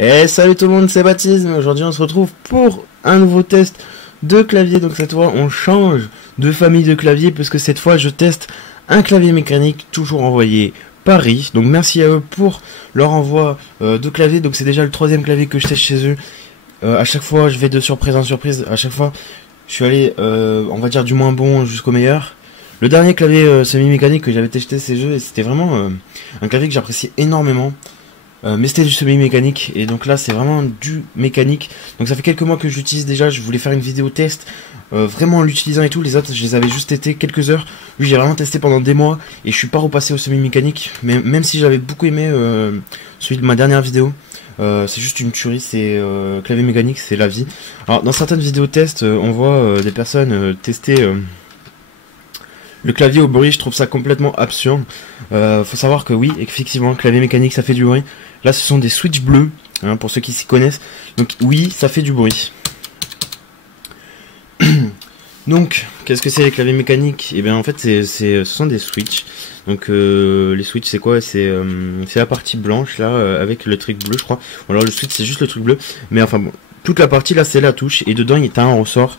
Et salut tout le monde, c'est Baptisme. Aujourd'hui on se retrouve pour un nouveau test de clavier. Donc cette fois on change de famille de clavier puisque cette fois je teste un clavier mécanique toujours envoyé par Paris. Donc merci à eux pour leur envoi de clavier. Donc c'est déjà le troisième clavier que je teste chez eux. À chaque fois je vais de surprise en surprise. À chaque fois je suis allé on va dire du moins bon jusqu'au meilleur. Le dernier clavier semi-mécanique que j'avais testé chez eux, et c'était vraiment un clavier que j'apprécie énormément. Mais c'était du semi-mécanique, et donc là c'est vraiment du mécanique. Donc ça fait quelques mois que j'utilise déjà, je voulais faire une vidéo test, vraiment en l'utilisant et tout. Les autres je les avais juste testés quelques heures. Lui j'ai vraiment testé pendant des mois, et je suis pas repassé au semi-mécanique. Mais même si j'avais beaucoup aimé celui de ma dernière vidéo, c'est juste une tuerie, c'est clavier mécanique, c'est la vie. Alors dans certaines vidéos test, on voit des personnes tester... le clavier au bruit, je trouve ça complètement absurde. Faut savoir que oui, effectivement, le clavier mécanique, ça fait du bruit. Là, ce sont des switches bleus, hein, pour ceux qui s'y connaissent. Donc oui, ça fait du bruit. Donc, qu'est-ce que c'est les claviers mécaniques? Et bien en fait, ce sont des switches. Donc les switches, c'est quoi? C'est la partie blanche, là, avec le truc bleu, je crois. Ou alors le switch, c'est juste le truc bleu. Mais enfin bon, toute la partie, là, c'est la touche. Et dedans, il y a un ressort.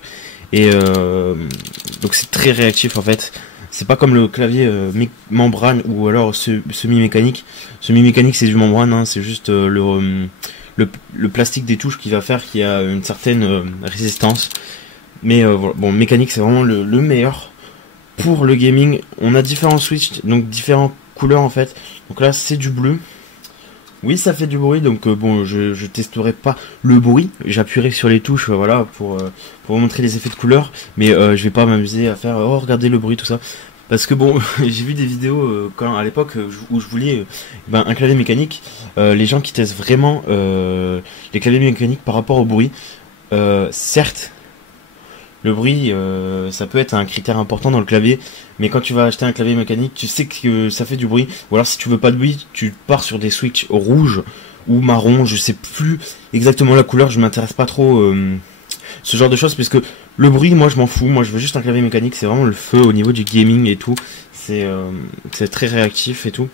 Et donc c'est très réactif, en fait. C'est pas comme le clavier membrane ou alors semi-mécanique. Semi-mécanique c'est du membrane, hein, c'est juste le plastique des touches qui va faire qu'il y a une certaine résistance. Mais voilà. Bon, mécanique c'est vraiment le meilleur pour le gaming. On a différents switches, donc différentes couleurs en fait. Donc là c'est du bleu. Oui, ça fait du bruit, donc bon, je testerai pas le bruit, j'appuierai sur les touches, voilà, pour vous montrer les effets de couleur, mais je vais pas m'amuser à faire, oh, regardez le bruit, tout ça, parce que bon, j'ai vu des vidéos, quand à l'époque, où je voulais un clavier mécanique, les gens qui testent vraiment les claviers mécaniques par rapport au bruit, certes, le bruit, ça peut être un critère important dans le clavier, mais quand tu vas acheter un clavier mécanique, tu sais que ça fait du bruit. Ou alors si tu veux pas de bruit, tu pars sur des switches rouges ou marron, je sais plus exactement la couleur, je m'intéresse pas trop ce genre de choses, puisque le bruit, moi je m'en fous, moi je veux juste un clavier mécanique, c'est vraiment le feu au niveau du gaming et tout, c'est très réactif et tout.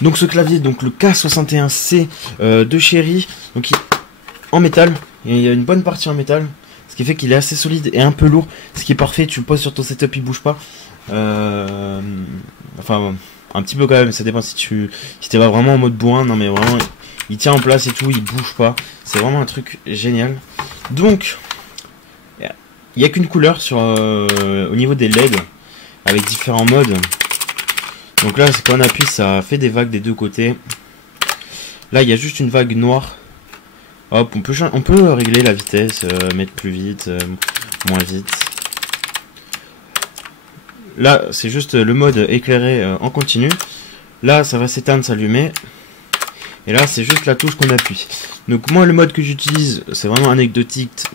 Donc ce clavier, donc le K61C de Cherry, donc en métal, il y a une bonne partie en métal. Ce qui fait qu'il est assez solide et un peu lourd, ce qui est parfait. Tu le poses sur ton setup, il bouge pas. Enfin, un petit peu quand même, ça dépend si tu vas vraiment en mode bourrin. Non mais vraiment, il tient en place et tout, il bouge pas. C'est vraiment un truc génial. Donc, il n'y a qu'une couleur sur au niveau des LED, avec différents modes. Donc là, quand on appuie, ça fait des vagues des deux côtés. Là, il y a juste une vague noire. Hop, on peut régler la vitesse, mettre plus vite, moins vite. Là, c'est juste le mode éclairé en continu. Là, ça va s'éteindre, s'allumer. Et là, c'est juste la touche qu'on appuie. Donc moi, le mode que j'utilise, c'est vraiment anecdotique,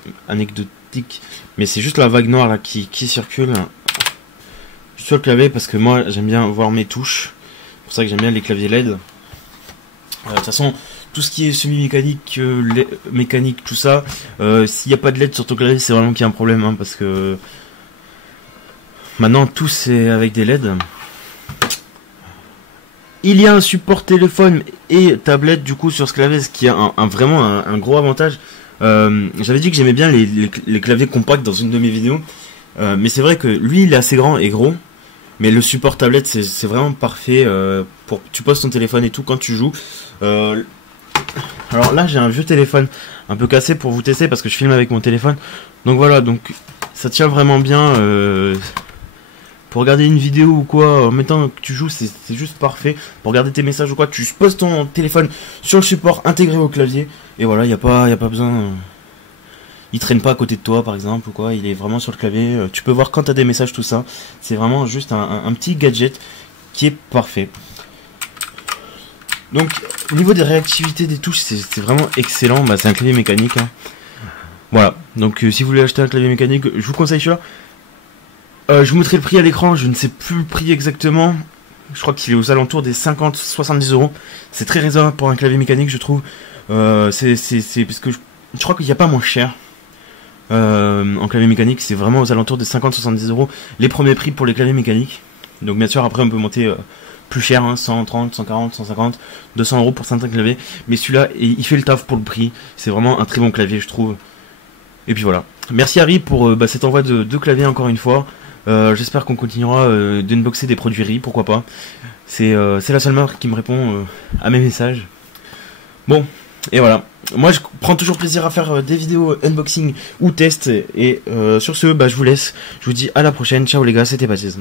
mais c'est juste la vague noire là qui circule sur le clavier, parce que moi, j'aime bien voir mes touches. C'est pour ça que j'aime bien les claviers LED. De toute façon, tout ce qui est semi-mécanique, mécanique, tout ça, s'il n'y a pas de LED sur ton clavier, c'est vraiment qu'il y a un problème, hein, parce que maintenant tout c'est avec des LED. Il y a un support téléphone et tablette du coup sur ce clavier, ce qui est vraiment un gros avantage. J'avais dit que j'aimais bien les claviers compacts dans une de mes vidéos, mais c'est vrai que lui il est assez grand et gros. Mais le support tablette c'est vraiment parfait pour tu poses ton téléphone et tout quand tu joues. Alors là j'ai un vieux téléphone un peu cassé pour vous tester parce que je filme avec mon téléphone. Donc voilà, donc ça tient vraiment bien pour regarder une vidéo ou quoi, en même temps que tu joues, c'est juste parfait. Pour regarder tes messages ou quoi, tu poses ton téléphone sur le support intégré au clavier. Et voilà, y a pas besoin... il traîne pas à côté de toi par exemple ou quoi, il est vraiment sur le clavier. Tu peux voir quand t'as des messages, tout ça. C'est vraiment juste un petit gadget qui est parfait. Donc au niveau des réactivités des touches, c'est vraiment excellent. Bah, c'est un clavier mécanique, hein. Voilà, donc si vous voulez acheter un clavier mécanique, je vous conseille celui-là. Je vous mettrai le prix à l'écran, je ne sais plus le prix exactement. Je crois qu'il est aux alentours des 50-70 euros. C'est très raisonnable pour un clavier mécanique, je trouve. C'est parce que je crois qu'il n'y a pas moins cher. En clavier mécanique, c'est vraiment aux alentours des 50-70 euros les premiers prix pour les claviers mécaniques. Donc bien sûr, après on peut monter plus cher, hein, 130, 140, 150, 200 € pour certains claviers. Mais celui-là, il fait le taf pour le prix. C'est vraiment un très bon clavier, je trouve. Et puis voilà. Merci Harry pour cet envoi de 2 claviers encore une fois. J'espère qu'on continuera d'unboxer des produits RI, pourquoi pas. C'est la seule marque qui me répond à mes messages. Bon, et voilà. Moi je prends toujours plaisir à faire des vidéos unboxing ou tests. Et sur ce, je vous laisse. Je vous dis à la prochaine. Ciao les gars, c'était Baptiste.